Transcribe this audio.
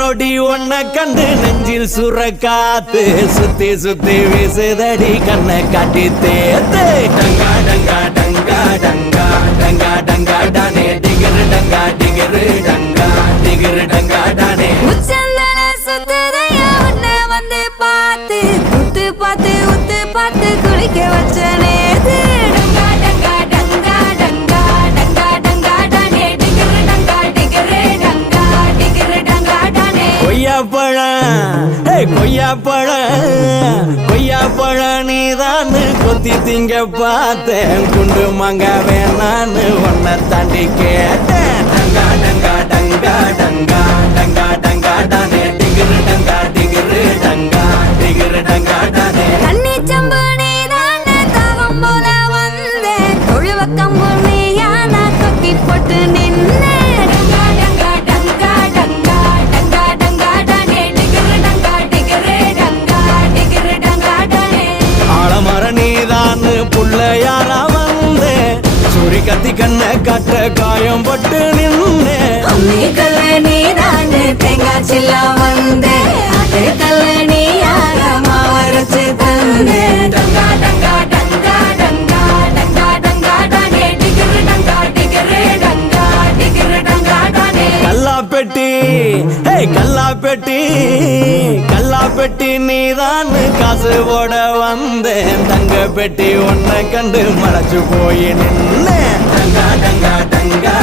நொடி ஒன்ன கண்டு நெஞ்சில் சுரக்காத்து சுத்தி சுத்தி வீசுதடி கண்ணை காட்டி தேத்து டங்கா டங்கா டங்கா டங்கா டங்கா டங்கா டானே டிகிரு டங்கா டிகிரு டங்கா டிகிரு டங்கா டானே உச்சந்தன சுத்தரையா உன்னை வந்து பார்த்து உத்து பார்த்து உத்து பார்த்து குளிக்க வச்ச நேத்து டங்கா டங்கா டங்கா டங்கா டங்கா டங்கா டானே டிகிரு டங்கா டிகிரு டங்கா டிகிரு டங்கா டானே கொய்யாப்பழம் நீதான் கொத்தி திங்க பார்த்தேன் குண்டு மங்க வேணான்னு உன்னை தாண்டி கேட்டேன் டங்கா டங்கா டங்கா டங்கா டங்கா டங்கா டானே டிகிரு டங்கா டிகிரு டங்கா டிகிரு டங்கா டானே தண்ணி சம்பு நீதானே தாகம் போல வந்தேன் தொழுவ கம்பு நீயான தொக்கி போட்டு நின்னே டங்கா டங்கா டங்கா டங்கா டங்கா டங்கா டானே டிகிரு டங்கா டிகிரு டங்கா டிகிரு டங்கா டானே ஆலமர நீதான் புள்ளையாரா வந்தேன் சூரி கத்தி கண்ணை காட்ட காயம் பட்டு நின்னே அம்மி கல்ல நீதானே தேங்காய் சில்லா வந்தேன் அது கல்ல நீ யாரமா வரைச்சு தந்தே டங்கா டங்கா டங்கா டங்கா டங்கா டங்கா டானே டிகிரு டங்கா டிகிரு டங்கா டிகிரு டங்கா டானே கல்லாப்பெட்டி நீதான் காசு போட வந்தேன் தங்க பெட்டி உன்னை கண்டு மலைச்சு போய் நின்னேன் டங்கா டங்கா டங்கா